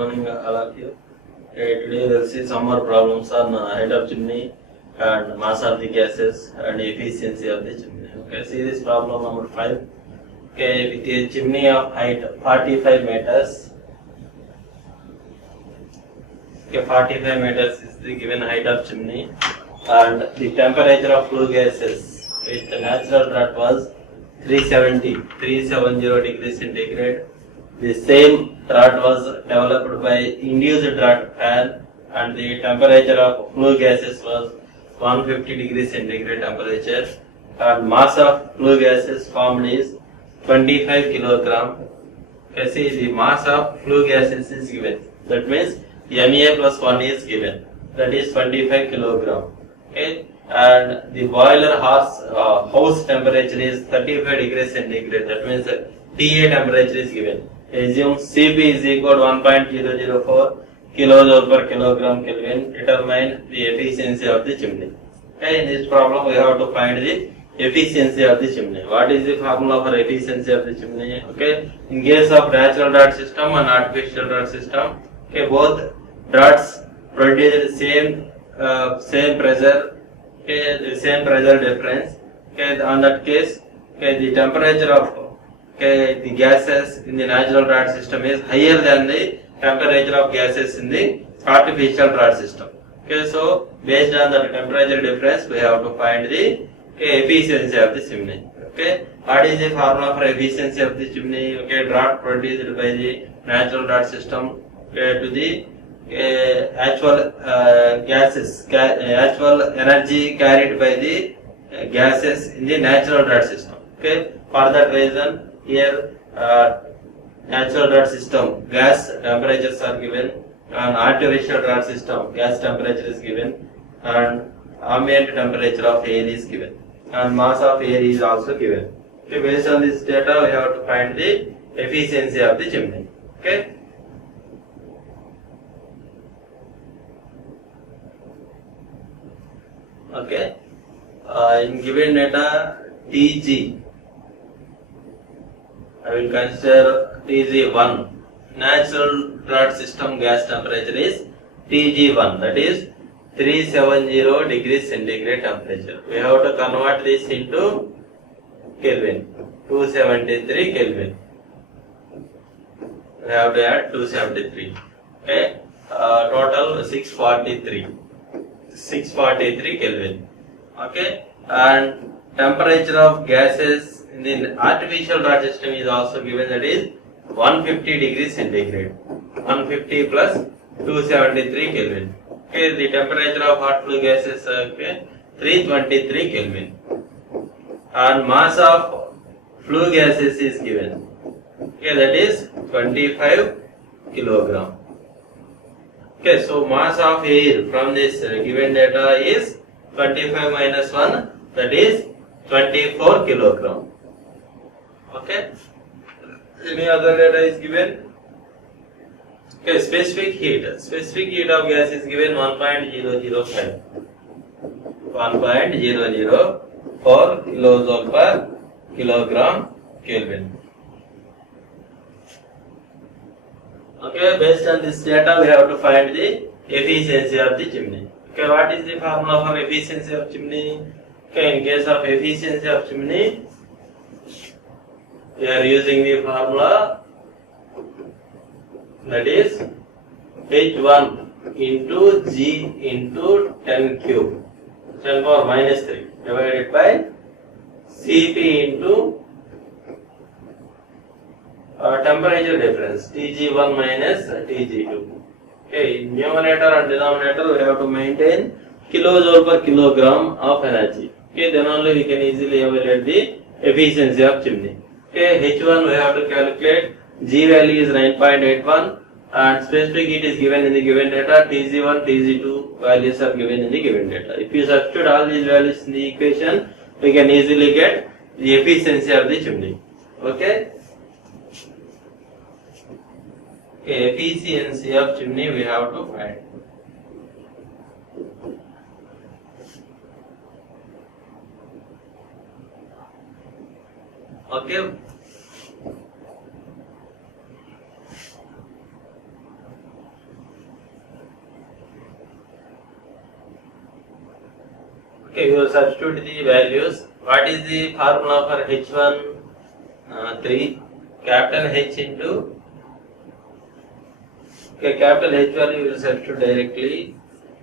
morning, all of you. Okay, today we'll see some more problems on height of chimney and mass of the gases and efficiency of the chimney. Okay, see this problem number 5. Okay, with a chimney of height 45 meters. Okay, 45 meters is the given height of chimney, and the temperature of flue gases with the natural draft was 370 degrees centigrade. The same draft was developed by induced draft fan, and the temperature of flue gases was 150 degrees centigrade temperature, and mass of flue gases formed is 25 kilogram. Okay, see the mass of flue gases is given. That means Ma plus 1 is given. That is 25 kilogram. Okay, and the boiler house temperature is 35 degrees centigrade. That means TA temperature is given. Assume Cp is equal to 1.004 kilojoule per kilogram Kelvin. Determine the efficiency of the chimney. Okay, in this problem we have to find the efficiency of the chimney. What is the formula for efficiency of the chimney? Okay, in case of natural draft system and artificial draft system, okay, both drafts produce same pressure. Okay, the same pressure difference. Okay, on that case, okay, the temperature of the gases in the natural draft system is higher than the temperature of gases in the artificial draft system. Okay, so based on the temperature difference, we have to find the efficiency of the chimney. Okay, what is the formula for efficiency of the chimney? Okay, draft produced by the natural draft system to the actual actual energy carried by the gases in the natural draft system. Okay, for that reason here natural draft system gas temperatures are given, and artificial draft system gas temperature is given, and ambient temperature of air is given, and mass of air is also given. Okay, based on this data we have to find the efficiency of the chimney. Okay. Okay, in given data Tg, I will consider Tg1. Natural draft system gas temperature is Tg1, that is 370 degrees centigrade temperature. We have to convert this into Kelvin, 273 Kelvin. We have to add 273. Okay, total 643 Kelvin. Okay, and temperature of gases in the artificial draft system is also given, that is 150 degrees centigrade. 150 plus 273 Kelvin. Okay, the temperature of hot flue gases 323 Kelvin. And mass of flue gases is given. Okay, that is 25 kilogram. Okay, so mass of air from this given data is 25 minus 1, that is 24 kilogram. Okay, any other data is given? Okay, specific heat of gas is given 1.005. 1.004 kilojoule per kilogram Kelvin. Okay, based on this data we have to find the efficiency of the chimney. Okay, what is the formula for efficiency of chimney? Okay, in case of efficiency of chimney, we are using the formula, that is H1 into G into 10 cube, 10 power minus 3 divided by Cp into temperature difference Tg1 minus Tg2. Okay, in numerator and denominator we have to maintain kilojoule per kilogram of energy. Okay, then only we can easily evaluate the efficiency of chimney. Okay, H1 we have to calculate, G value is 9.81, and specific heat is given in the given data. Tg1, Tg2 values are given in the given data. If you substitute all these values in the equation, we can easily get the efficiency of the chimney. Okay. Okay, efficiency of chimney we have to find. Okay. Okay, you will substitute the values. What is the formula for H1? 3 capital H into capital H value you will substitute directly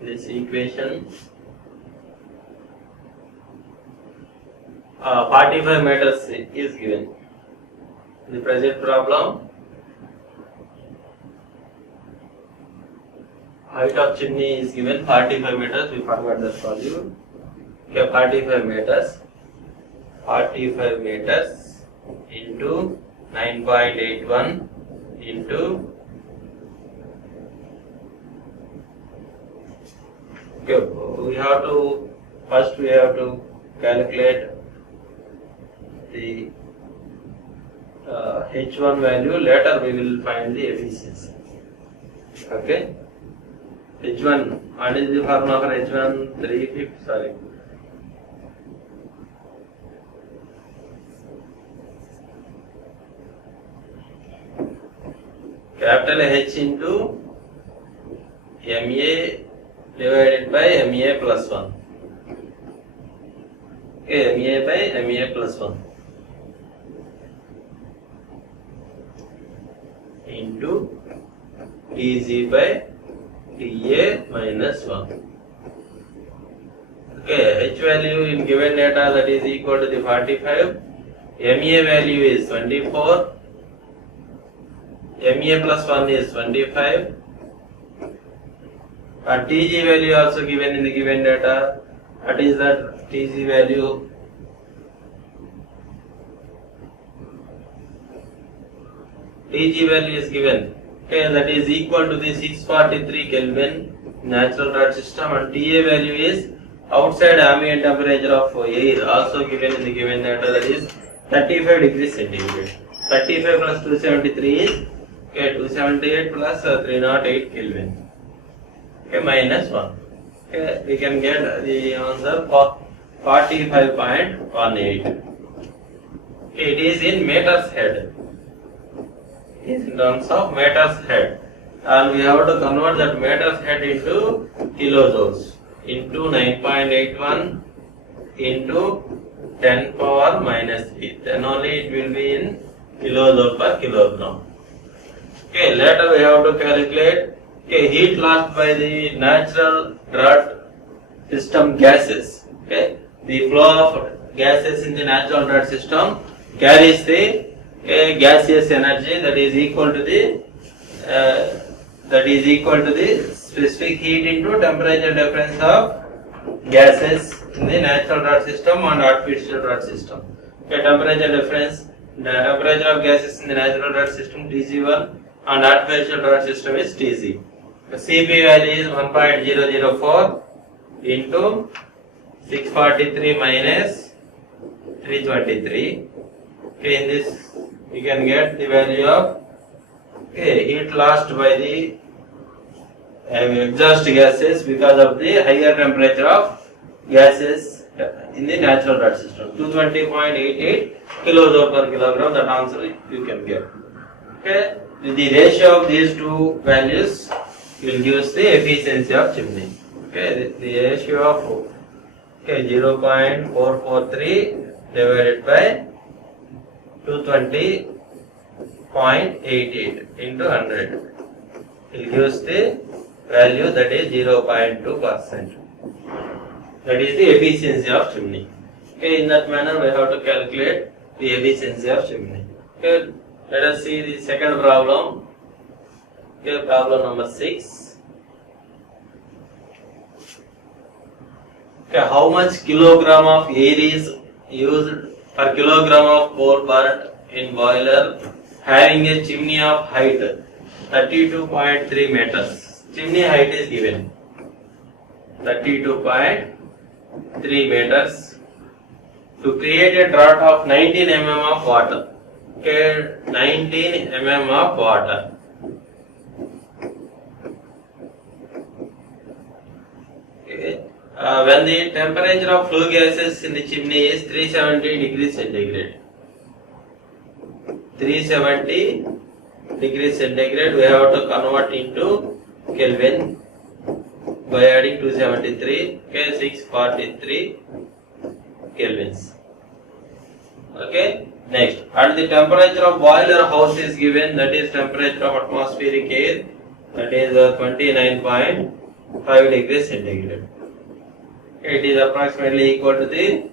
this equation. 45 meters is given. The present problem, height of chimney is given 45 meters. We forgot that value. Okay, 45 meters. 45 meters into 9.81 into we have to calculate the H1 value. Later we will find the efficiency. Okay. H1, what is the formula for H1? 350, sorry. Capital H into MA divided by MA plus 1. Okay, MA by MA plus 1 into TG by TA minus 1. Okay, H value in given data, that is equal to the 45. MA value is 24. MA plus 1 is 25. And TG value also given in the given data. What is that TG value? TG value is given. Okay, that is equal to the 643 Kelvin natural rod system, and TA value is outside ambient temperature of air also given in the given data, that is 35 degrees centigrade. 35 plus 273 is 278 plus 308 Kelvin. Okay, minus 1. Okay, we can get the answer for 45.18. Okay, it is in meters head. It is in terms of meters head. And we have to convert that meters head into kilojoules. Into 9.81 into 10 power minus 3. Then only it will be in kilojoule per kilogram. Okay, later we have to calculate heat lost by the natural rod system gases. Okay, the flow of gases in the natural rod system carries the gaseous energy that is equal to the specific heat into temperature difference of gases in the natural rod system and artificial rod system. Okay, temperature difference, the temperature of gases in the natural rod system Tc1 and artificial rod system is Tc. The Cp value is 1.004 into 643 minus 323. Okay, in this we can get the value of heat lost by the exhaust gases because of the higher temperature of gases in the natural rod system. 220.88 kilojoule per kilogram, that answer you can get. Okay, the ratio of these two values will give us the efficiency of chimney. Okay, the ratio of 0.443 divided by 220.88 into 100 will give us the value, that is 0.2%. That is the efficiency of chimney. Okay, in that manner we have to calculate the efficiency of chimney. Okay, let us see the second problem. Okay, problem number 6. Okay, how much kilogram of air is used per kilogram of coal burnt in boiler having a chimney of height 32.3 meters. Chimney height is given 32.3 meters to create a draught of 19 mm of water. Okay, 19 mm of water. Okay. When the temperature of flue gases in the chimney is 370 degrees centigrade. 370 degrees centigrade, we have to convert into Kelvin by adding 273. Okay, 643 kelvins. Okay, next, and the temperature of boiler house is given, that is temperature of atmospheric air, that is 29.5 degrees centigrade. It is approximately equal to the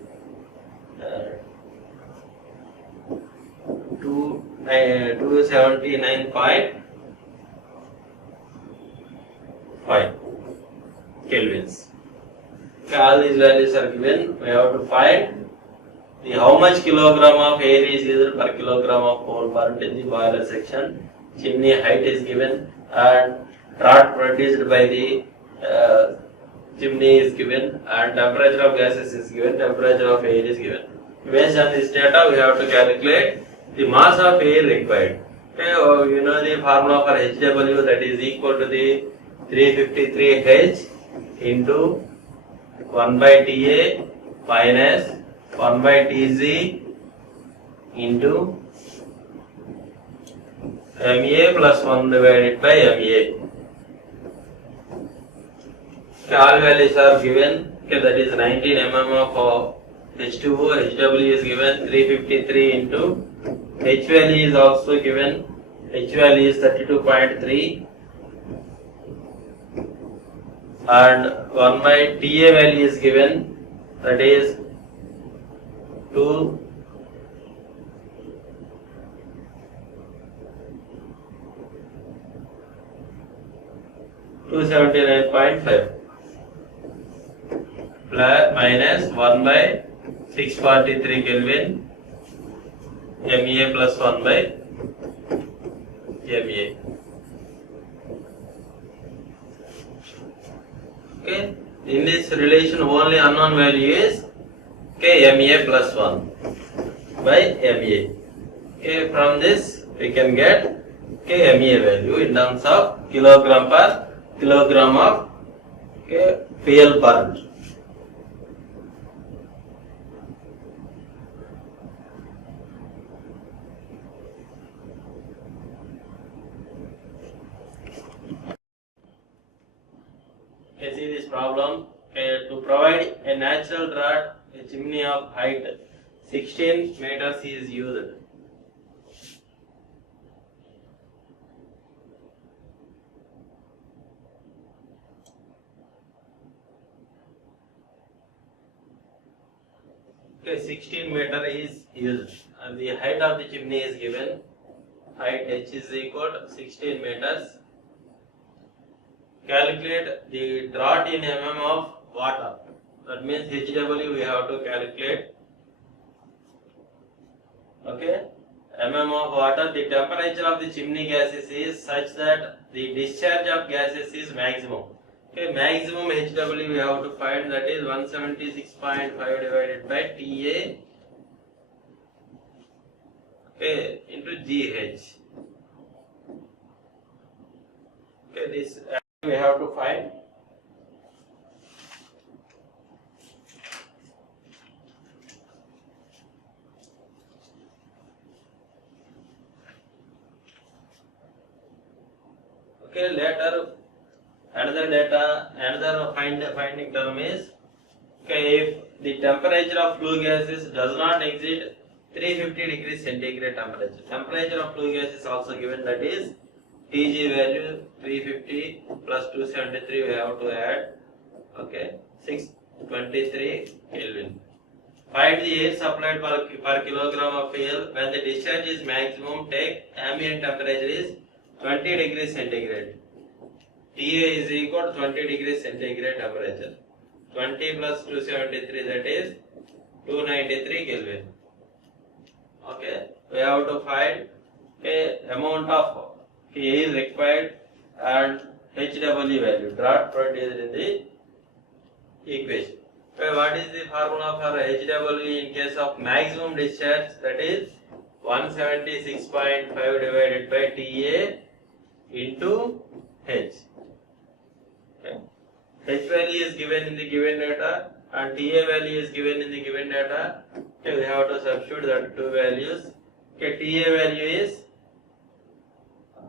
279.5 kelvins. Okay, all these values are given. We have to find the how much kilogram of air is used per kilogram of coal burnt in the boiler section. Chimney height is given and draught produced by the chimney is given and temperature of gases is given, temperature of air is given. Based on this data, we have to calculate the mass of air required. Okay, you know the formula for HW, that is equal to the 353H into 1 by TA minus 1 by Tz into MA plus 1 divided by MA. Okay, all values are given. Okay, that is 19 mm of H2O. HW is given 353 into H value is also given. H value is 32.3 and 1 by TA value is given, that is 279.5 plus minus 1 by 643 Kelvin MA plus 1 by MA. Okay, in this relation only unknown value is MA plus 1 by MA. Okay, from this we can get MA value in terms of kilogram per kilogram of fuel burnt. Okay, see this problem. To provide a natural draught, a chimney of height 16 meters is used. Okay, 16 meter is used and the height of the chimney is given. Height H is equal to 16 meters. Calculate the draught in mm of water. That means HW we have to calculate. Okay, mm of water. The temperature of the chimney gases is such that the discharge of gases is maximum. Okay, maximum HW we have to find, that is 176.5 divided by TA into GH. Okay, this we have to find. Okay, later another finding term is, if the temperature of flue gases does not exceed 350 degrees centigrade temperature. Temperature of flue gas is also given, that is Tg value 350 plus 273 we have to add. Okay, 623 Kelvin. Find the air supplied per kilogram of fuel when the discharge is maximum. Take ambient temperature is 20 degrees centigrade. TA is equal to 20 degrees centigrade temperature. 20 plus 273, that is 293 Kelvin. Okay, we have to find a amount of air required and HW value, draught produced in the equation. Okay, what is the formula for HW in case of maximum discharge? That is 176.5 divided by TA into H. Okay. H value is given in the given data and TA value is given in the given data. Okay, we have to substitute that two values. Okay, TA value is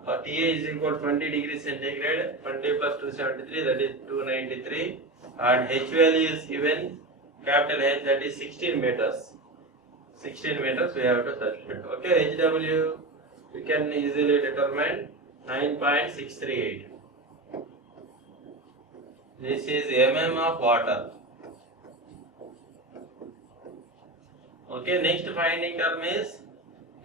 TA is equal to 20 degrees centigrade, 20 plus 273, that is 293, and H value is given capital H, that is 16 meters. 16 meters we have to substitute. Okay, HW we can easily determine 9.638. This is mm of water. Okay, next finding term is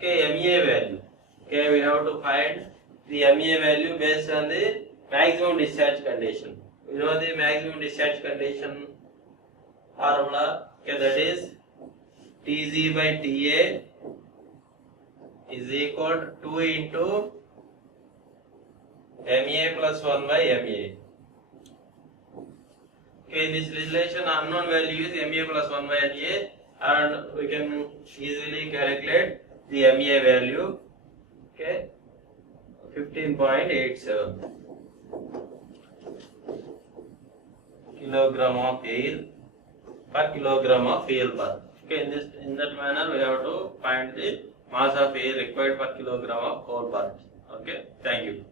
MEA value. Okay, we have to find the MEA value based on the maximum discharge condition. You know the maximum discharge condition formula. Okay, that is Tg by Ta is equal to 2 into MEA plus 1 by MEA. Okay, in this relation unknown value is MEA plus 1 by MEA, and we can easily calculate the MEA value. Okay, 15.87 kilogram of air per kilogram of fuel bar. Okay, in that manner we have to find the mass of air required per kilogram of coal bar. Okay, thank you.